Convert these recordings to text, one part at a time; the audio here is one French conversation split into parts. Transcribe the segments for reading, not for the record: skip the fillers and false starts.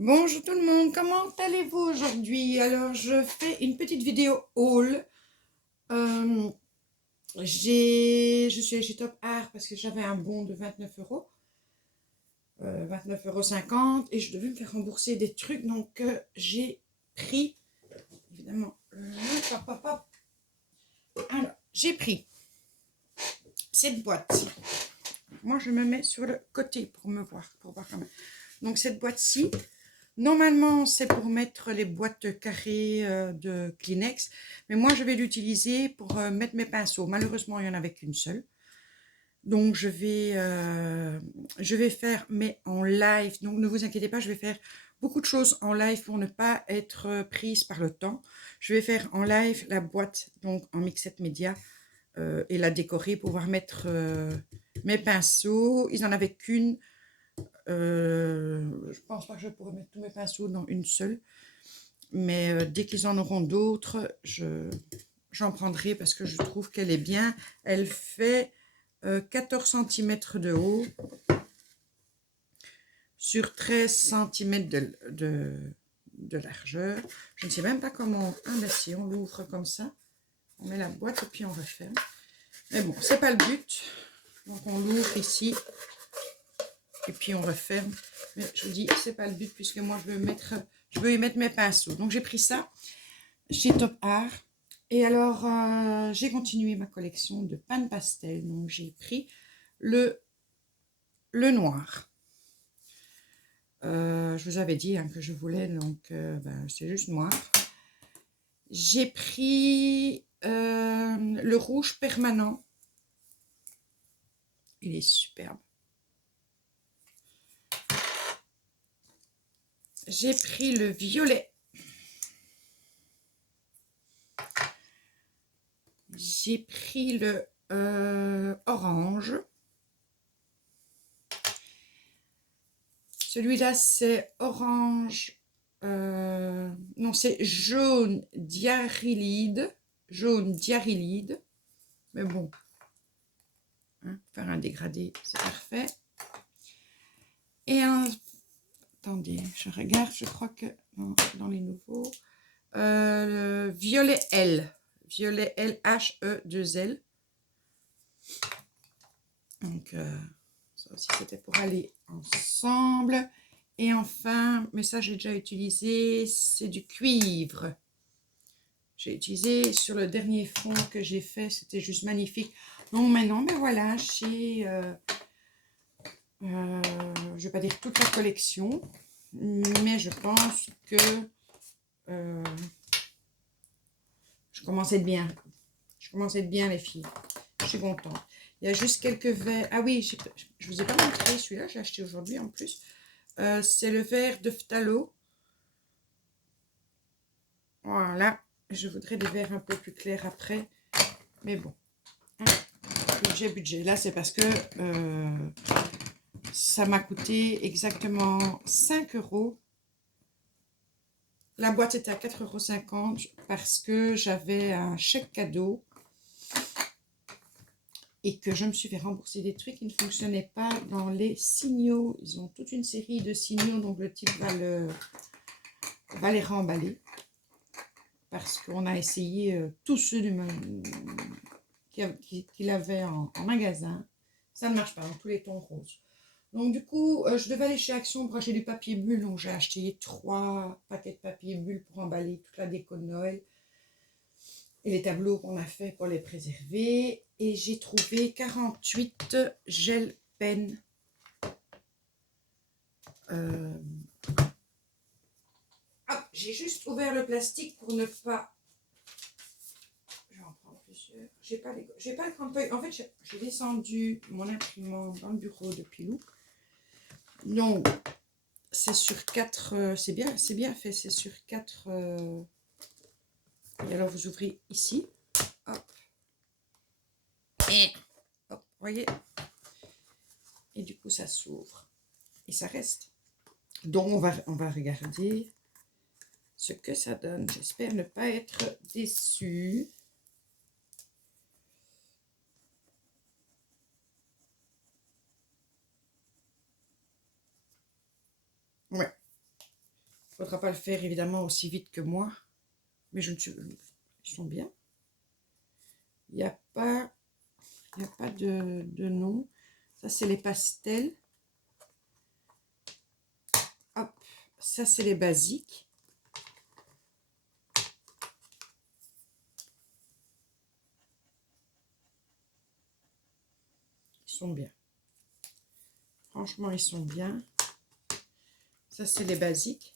Bonjour tout le monde, comment allez-vous aujourd'hui? Alors, je fais une petite vidéo haul. Euh, je suis allée chez Top Art parce que j'avais un bon de 29 €, 29,50 € et je devais me faire rembourser des trucs. Donc, j'ai pris, évidemment, Alors, j'ai pris cette boîte. Moi, je me mets sur le côté pour voir quand même. Donc, cette boîte-ci, normalement, c'est pour mettre les boîtes carrées de Kleenex, mais moi, je vais l'utiliser pour mettre mes pinceaux. Malheureusement, il n'y en avait qu'une seule. Donc, je vais faire, mais en live. Donc, ne vous inquiétez pas, je vais faire beaucoup de choses en live pour ne pas être prise par le temps. Je vais faire en live la boîte, donc en mixette média, et la décorer pour pouvoir mettre mes pinceaux. Ils n'en avaient qu'une. Je pense pas que je pourrais mettre tous mes pinceaux dans une seule. Mais dès qu'ils en auront d'autres, j'en prendrai parce que je trouve qu'elle est bien. Elle fait 14 cm de haut sur 13 cm de largeur. Je ne sais même pas comment... Ah ben si, on l'ouvre comme ça. On met la boîte et puis on referme. Mais bon, c'est pas le but. Donc on l'ouvre ici. Et puis on referme. Mais je vous dis, c'est pas le but puisque moi je veux y mettre mes pinceaux. Donc j'ai pris ça chez Top Art. Et alors j'ai continué ma collection de pannes pastel. Donc j'ai pris le noir. Je vous avais dit que je voulais, donc c'est juste noir. J'ai pris le rouge permanent. Il est superbe. J'ai pris le violet. J'ai pris le orange. Celui-là, c'est orange. Non, c'est jaune diarylide. Jaune diarylide. Mais bon, faire un dégradé, c'est parfait. Et attendez, je regarde, je crois que dans les nouveaux. Violet L. Violet L, H-E-2-L. Donc, ça aussi, c'était pour aller ensemble. Et enfin, mais ça, j'ai déjà utilisé, c'est du cuivre. J'ai utilisé sur le dernier fond que j'ai fait, c'était juste magnifique. Donc maintenant, ben voilà, j'ai, je ne vais pas dire toute la collection, mais je pense que je commence à être bien. Je commence à être bien, les filles. Je suis contente. Il y a juste quelques verres. Ah oui, je ne vous ai pas montré celui-là, j'ai acheté aujourd'hui en plus. C'est le verre de phthalo. Voilà. Je voudrais des verres un peu plus clairs après. Mais bon. Budget. Là, c'est parce que ça m'a coûté exactement 5 €. La boîte était à 4,50 € parce que j'avais un chèque cadeau et que je me suis fait rembourser des trucs qui ne fonctionnaient pas dans les signaux. Ils ont toute une série de signaux, donc le type va les remballer. Parce qu'on a essayé tous ceux qu'il avait en magasin. Ça ne marche pas dans tous les tons roses. Donc du coup, je devais aller chez Action pour acheter du papier bulle. Donc j'ai acheté 3 paquets de papier bulle pour emballer toute la déco de Noël. Et les tableaux qu'on a fait pour les préserver. Et j'ai trouvé 48 gel pen. J'ai juste ouvert le plastique pour ne pas... Je vais en prendre plusieurs. J'ai pas le crampeuil. En fait, j'ai descendu mon imprimante dans le bureau de Pilou. Donc, c'est sur 4... c'est bien fait. C'est sur 4... Et alors, vous ouvrez ici. Hop. Et hop, voyez. Et du coup, ça s'ouvre. Et ça reste. Donc, on va regarder ce que ça donne. J'espère ne pas être déçue. Ouais. faudra pas le faire évidemment aussi vite que moi. Mais je ne suis... Ils sont bien. Il n'y a pas de nom. Ça, c'est les pastels. Hop, ça, c'est les basiques. Ils sont bien. Franchement, ils sont bien. Ça, c'est les basiques.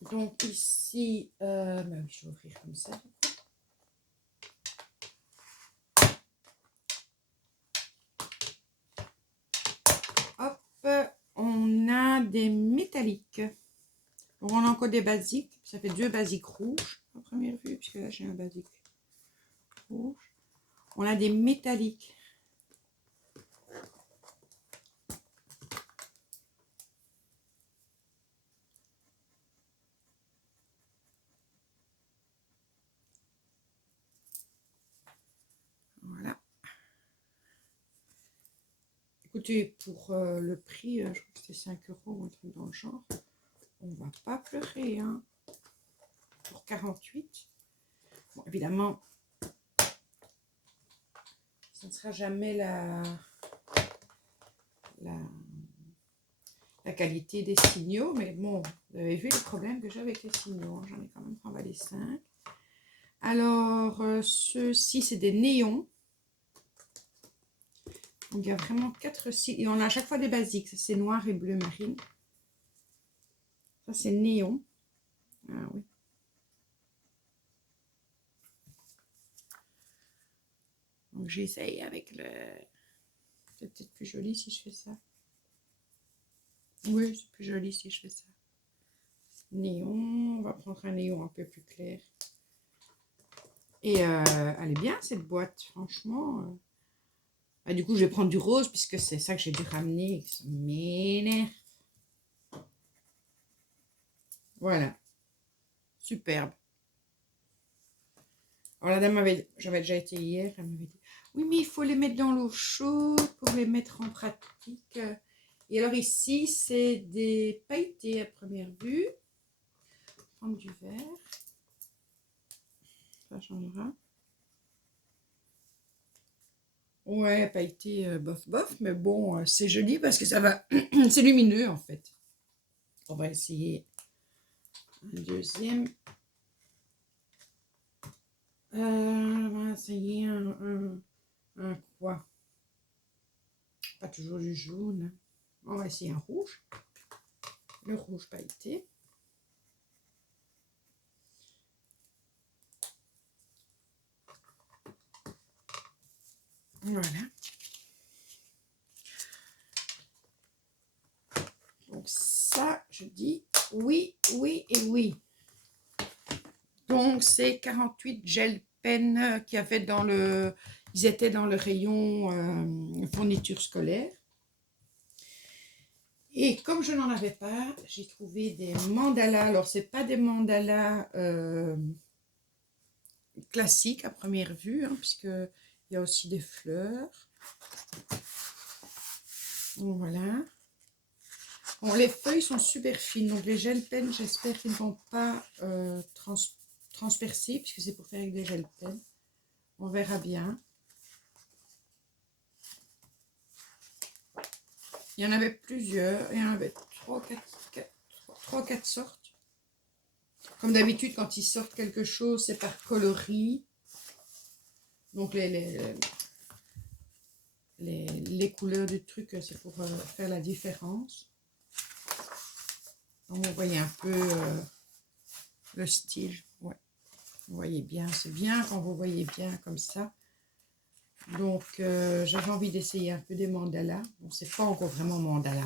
Donc, ici, bah oui, je vais ouvrir comme ça. Hop, on a des métalliques. Donc, on a encore des basiques. Ça fait 2 basiques rouges à première vue, puisque là, j'ai un basique rouge. On a des métalliques. Voilà. Écoutez, pour le prix, je crois que c'était 5 € ou un truc dans le genre. On va pas pleurer, hein. Pour 48. Bon, évidemment, ça ne sera jamais la qualité des signaux, mais bon, vous avez vu le problème que j'ai avec les signaux, hein. J'en ai quand même emballé 5. Alors, ceux-ci, c'est des néons. Donc, il y a vraiment 4 styles. Et on a à chaque fois des basiques. Ça, c'est noir et bleu marine. Ça, c'est néon. Ah oui. Donc, j'essaye avec le... C'est peut-être plus joli si je fais ça. Oui, c'est plus joli si je fais ça. Néon. On va prendre un néon un peu plus clair. Et elle est bien, cette boîte, franchement. Ah, du coup, je vais prendre du rose, puisque c'est ça que j'ai dû ramener. Ça m'énerve. Voilà. Superbe. Alors, la dame j'avais déjà été hier, elle m'avait dit, oui, mais il faut les mettre dans l'eau chaude pour les mettre en pratique. Et alors ici, c'est des pailletés à première vue. Je vais prendre du vert. Ça changera. Ouais, pailleté bof bof, mais bon, c'est joli parce que ça va... c'est lumineux en fait. On va essayer un deuxième. On va essayer un quoi? Pas toujours du jaune. On va essayer un rouge. Le rouge pailleté. Voilà. Donc ça, je dis oui, oui et oui. Donc c'est 48 gel pen qu'il y avait dans le... Ils étaient dans le rayon fourniture scolaire. Et comme je n'en avais pas, j'ai trouvé des mandalas. Alors, ce n'est pas des mandalas classiques à première vue, hein, puisqu'il y a aussi des fleurs. Donc, voilà. Bon, les feuilles sont super fines. Donc, les gel pens, j'espère qu'ils ne vont pas transpercer, puisque c'est pour faire avec des gel pens. On verra bien. Il y en avait plusieurs. Il y en avait 3-4 sortes. Comme d'habitude, quand ils sortent quelque chose, c'est par coloris. Donc, les couleurs du truc, c'est pour faire la différence. Donc, vous voyez un peu le style. Ouais. Vous voyez bien, c'est bien quand vous voyez bien comme ça. Donc, j'avais envie d'essayer un peu des mandalas. Bon, c'est pas encore vraiment mandala,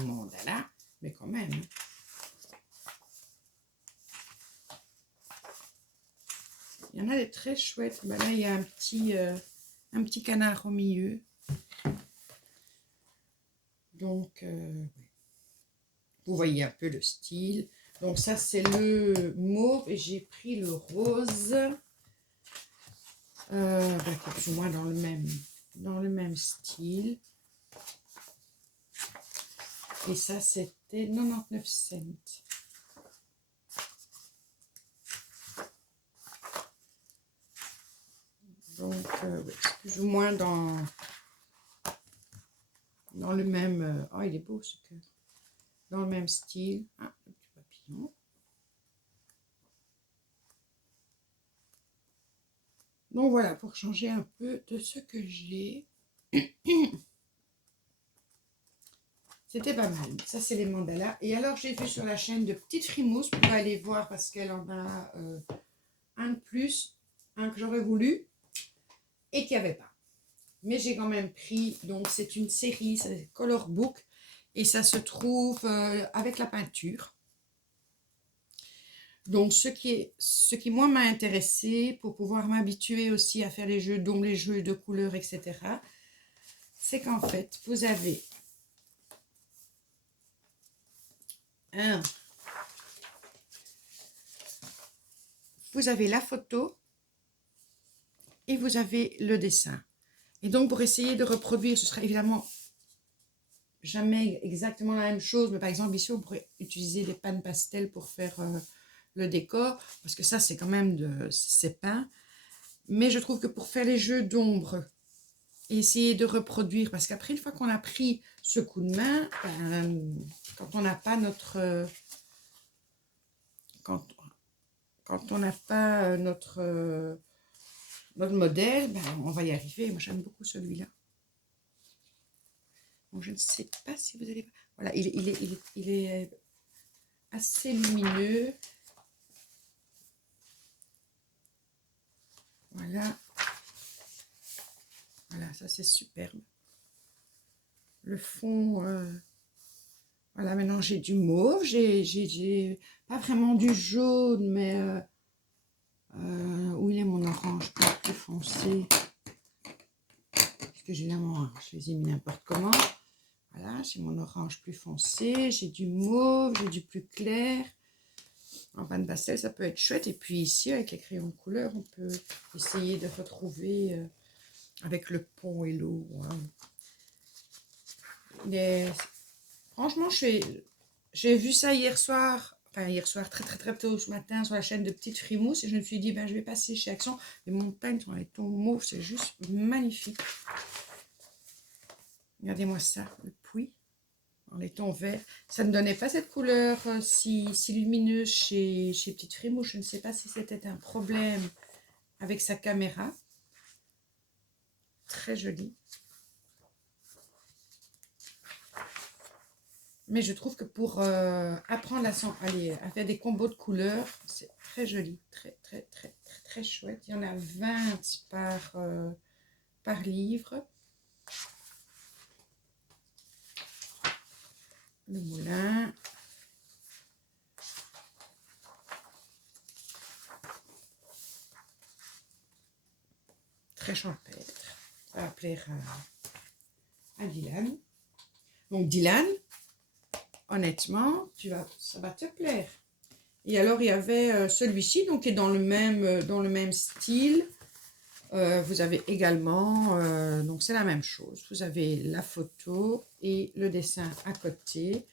mais quand même. Il y en a des très chouettes. Ben là, il y a un petit canard au milieu. Donc, vous voyez un peu le style. Donc, ça, c'est le mauve et j'ai pris le rose. Plus ou moins dans le même style. Et ça, c'était 99 cents. Donc, oui, c'est plus ou moins dans le même... oh, il est beau ce cœur. Dans le même style. Ah, le petit papillon. Donc voilà, pour changer un peu de ce que j'ai. C'était pas mal. Ça, c'est les mandalas. Et alors, j'ai vu sur la chaîne de Petite Frimousse, pour aller voir, parce qu'elle en a un de plus, un que j'aurais voulu, et qu'il n'y avait pas. Mais j'ai quand même pris, donc c'est une série, c'est Color Book, et ça se trouve avec la peinture. Donc, ce qui moi m'a intéressé, pour pouvoir m'habituer aussi à faire les jeux d'ombre, les jeux de couleurs, etc., c'est qu'en fait, vous avez la photo et vous avez le dessin. Et donc, pour essayer de reproduire, ce sera évidemment jamais exactement la même chose, mais par exemple, ici, on pourrait utiliser des pannes pastel pour faire le décor, parce que ça, c'est quand même c'est peint. Mais je trouve que pour faire les jeux d'ombre, essayer de reproduire, parce qu'après, une fois qu'on a pris ce coup de main, quand on n'a pas notre... quand on n'a pas notre modèle, ben, on va y arriver. Moi, j'aime beaucoup celui-là. Donc, je ne sais pas si vous allez... Voilà, il est assez lumineux. Voilà. Voilà, ça c'est superbe. Le fond... voilà, maintenant j'ai du mauve. J'ai pas vraiment du jaune, mais... où il est mon orange plus foncé? Parce que j'ai là mon... Je les ai mis n'importe comment. Voilà, j'ai mon orange plus foncé, j'ai du mauve, j'ai du plus clair. En panne pastel, ça peut être chouette. Et puis ici, avec les crayons de couleur, on peut essayer de retrouver avec le pont et l'eau. Hein. Franchement, j'ai vu ça hier soir, très tôt ce matin, sur la chaîne de Petite Frimousse. Et je me suis dit, ben, je vais passer chez Action. Les montagnes sont les tons mauves, c'est juste magnifique. Regardez-moi ça, le puits. En les tons verts, ça ne donnait pas cette couleur si lumineuse chez Petite Frimousse. Je ne sais pas si c'était un problème avec sa caméra. Très joli. Mais je trouve que pour apprendre à faire des combos de couleurs, c'est très joli. Très chouette. Il y en a 20 par livre. Le moulin. Très champêtre. Ça va plaire à Dylan. Donc Dylan, honnêtement, ça va te plaire. Et alors il y avait celui-ci, donc qui est dans le même style. Vous avez également, donc c'est la même chose. Vous avez la photo et le dessin à côté.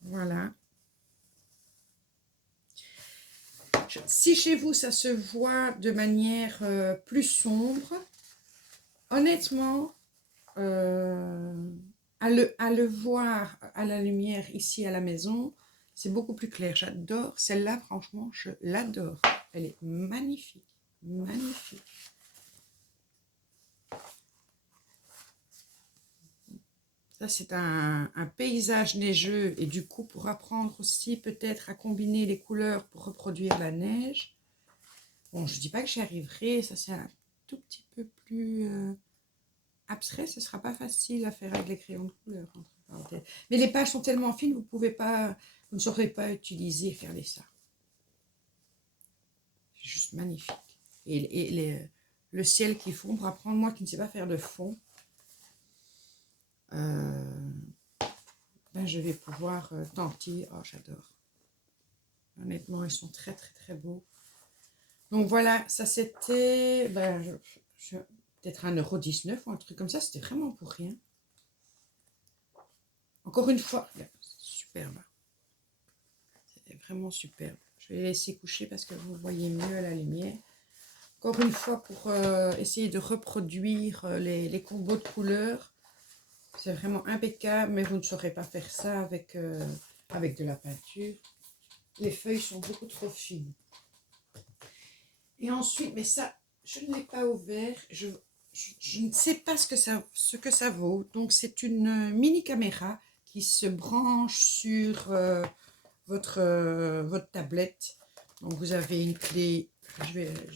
Voilà. Si chez vous, ça se voit de manière plus sombre, honnêtement, à le voir à la lumière ici à la maison, c'est beaucoup plus clair. J'adore celle-là, franchement, je l'adore. Elle est magnifique, magnifique. Ça, c'est un paysage neigeux et du coup, pour apprendre aussi peut-être à combiner les couleurs pour reproduire la neige. Bon, je ne dis pas que j'y arriverai, ça c'est un tout petit peu plus abstrait, ce ne sera pas facile à faire avec les crayons de couleur. Mais les pages sont tellement fines, vous ne saurez pas utiliser, regarder ça. C'est juste magnifique. Et le ciel qu'ils font, pour apprendre, moi qui ne sais pas faire de fond, ben je vais pouvoir tenter. Oh, j'adore. Honnêtement, ils sont très beaux. Donc voilà, ça c'était peut-être 1,19 € ou un truc comme ça. C'était vraiment pour rien. Encore une fois, c'est superbe. C'est vraiment superbe. Je vais les laisser coucher parce que vous voyez mieux à la lumière. Encore une fois, pour essayer de reproduire les combos de couleurs. C'est vraiment impeccable, mais vous ne saurez pas faire ça avec, avec de la peinture. Les feuilles sont beaucoup trop fines. Et ensuite, mais ça, je ne l'ai pas ouvert. Je ne sais pas ce que ça vaut. Donc, c'est une mini caméra qui se branche sur votre tablette. Donc, vous avez une clé. Je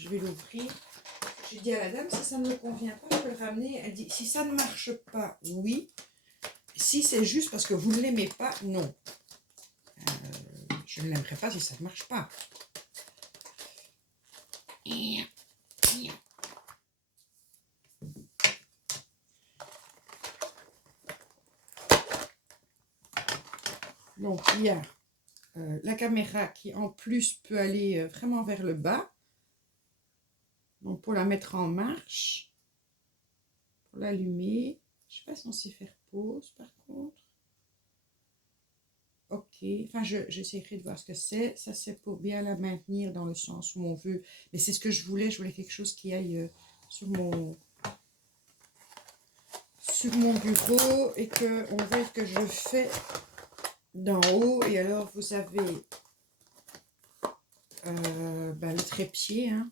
vais l'ouvrir. J'ai dit à la dame, si ça ne me convient pas, je peux le ramener. Elle dit, si ça ne marche pas, oui. Si c'est juste parce que vous ne l'aimez pas, non. Je ne l'aimerais pas si ça ne marche pas. Donc, il y a la caméra qui, en plus, peut aller vraiment vers le bas. Donc, pour la mettre en marche, pour l'allumer. Je ne sais pas si on sait faire pause, par contre. Ok, enfin, j'essaierai de voir ce que c'est. Ça, c'est pour bien la maintenir dans le sens où on veut. Mais c'est ce que je voulais. Je voulais quelque chose qui aille sur mon bureau et qu'on voit que je fais d'en haut. Et alors, vous avez le trépied, hein,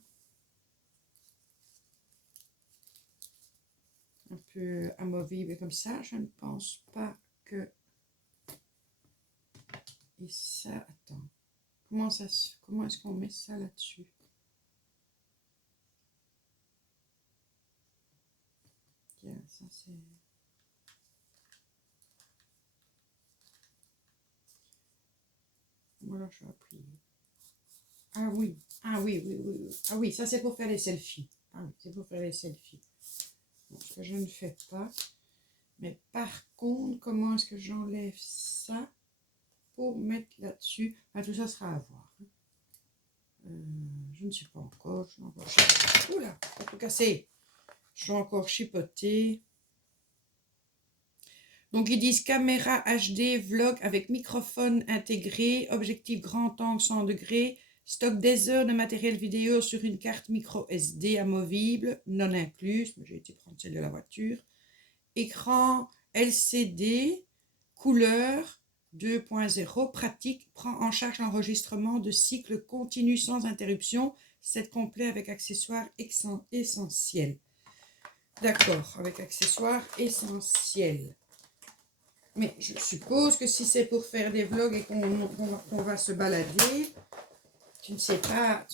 un peu amovible comme ça. Je ne pense pas que... Et ça, attends, comment est-ce qu'on met ça là-dessus? Tiens, ça c'est... Voilà, je vais appuyer. Ah oui, ah oui, oui, oui, oui. Ah oui, ça c'est pour faire les selfies. Ah oui, c'est pour faire les selfies. Bon, ce que je ne fais pas. Mais par contre, comment est-ce que j'enlève ça pour mettre là-dessus? Enfin, tout ça sera à voir. Je ne sais pas encore. Je vais encore chipoter. Oula, pas tout casser. Je vais encore chipoter. Donc, ils disent caméra HD, vlog avec microphone intégré, objectif grand angle 100 degrés, stock des heures de matériel vidéo sur une carte micro SD amovible, non incluse, j'ai été prendre celle de la voiture, écran LCD, couleur 2.0, pratique, prend en charge l'enregistrement de cycles continus sans interruption, set complet avec accessoires essentiels. D'accord, avec accessoires essentiels. Mais je suppose que si c'est pour faire des vlogs et qu'on va se balader, tu ne sais pas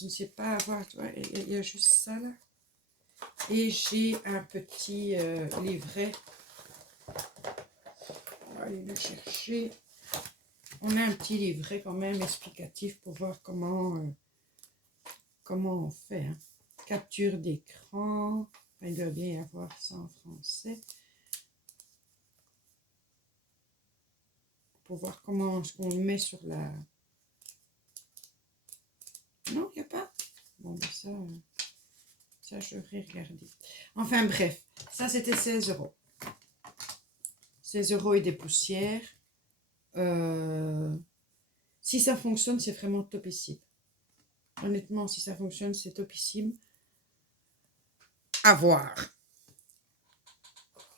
avoir, tu vois, il y a juste ça là. Et j'ai un petit livret. On va aller le chercher. On a un petit livret quand même explicatif pour voir comment on fait. Hein. Capture d'écran. Il doit bien y avoir ça en français. Pour voir comment on le met sur la... Non, il n'y a pas. Bon, ben ça, je devrais regarder. Enfin, bref, ça, c'était 16 €. 16 € et des poussières. Si ça fonctionne, c'est vraiment topissime. Honnêtement, si ça fonctionne, c'est topissime. À voir.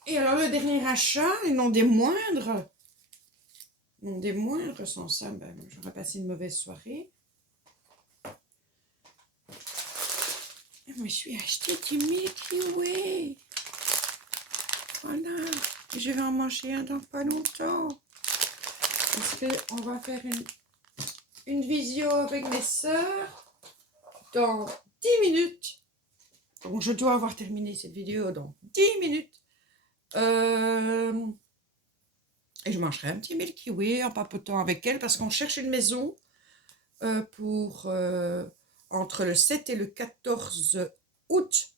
Et alors, le dernier achat, et non des moindres, sans ça, ben, j'aurais passé une mauvaise soirée. Je me suis acheté du Milky Way. Voilà. Je vais en manger un dans pas longtemps. Parce qu'on va faire une visio avec mes sœurs dans 10 minutes. Donc, je dois avoir terminé cette vidéo dans 10 minutes. Et je mangerai un petit Milky Way en papotant avec elle parce qu'on cherche une maison pour entre le 7 et le 14 août.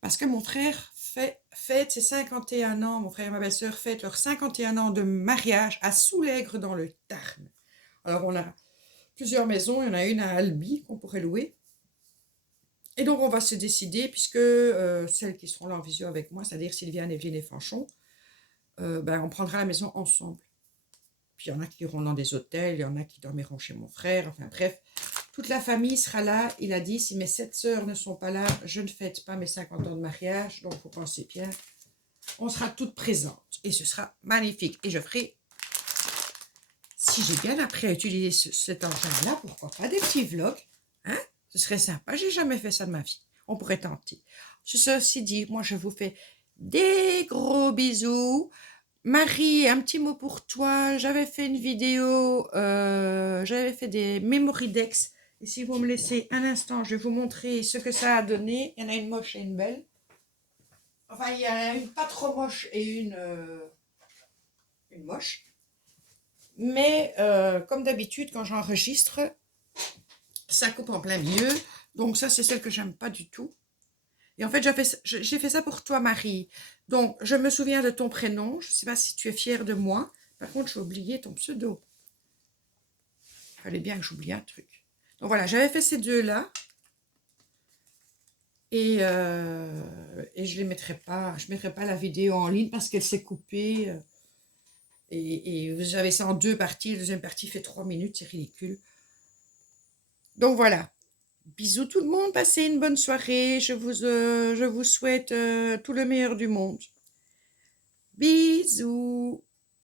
Parce que mon frère fête ses 51 ans, mon frère et ma belle-sœur fêtent leurs 51 ans de mariage à Soulègre dans le Tarn. Alors on a plusieurs maisons, il y en a une à Albi qu'on pourrait louer. Et donc on va se décider, puisque celles qui seront là en visio avec moi, c'est-à-dire Sylviane, Evelyne et Fanchon, ben, on prendra la maison ensemble. Puis il y en a qui iront dans des hôtels, il y en a qui dormiront chez mon frère, enfin bref. Toute la famille sera là. Il a dit, si mes 7 sœurs ne sont pas là, je ne fête pas mes 50 ans de mariage. Donc, vous pensez bien, on sera toutes présentes. Et ce sera magnifique. Et je ferai, si j'ai bien appris à utiliser cet engin-là, pourquoi pas des petits vlogs, hein? Ce serait sympa, j'ai jamais fait ça de ma vie. On pourrait tenter. Ceci dit, moi je vous fais des gros bisous. Marie, un petit mot pour toi. J'avais fait une vidéo, j'avais fait des memory decks. Et si vous me laissez un instant, je vais vous montrer ce que ça a donné. Il y en a une moche et une belle. Enfin, il y en a une pas trop moche et une moche. Mais comme d'habitude, quand j'enregistre, ça coupe en plein milieu. Donc ça, c'est celle que j'aime pas du tout. Et en fait, j'ai fait ça pour toi, Marie. Donc, je me souviens de ton prénom. Je ne sais pas si tu es fière de moi. Par contre, j'ai oublié ton pseudo. Il fallait bien que j'oublie un truc. Donc voilà, j'avais fait ces deux-là. Et je ne mettrai pas la vidéo en ligne parce qu'elle s'est coupée. Et vous avez ça en 2 parties. La deuxième partie fait 3 minutes, c'est ridicule. Donc voilà. Bisous tout le monde, passez une bonne soirée. Je vous souhaite tout le meilleur du monde. Bisous.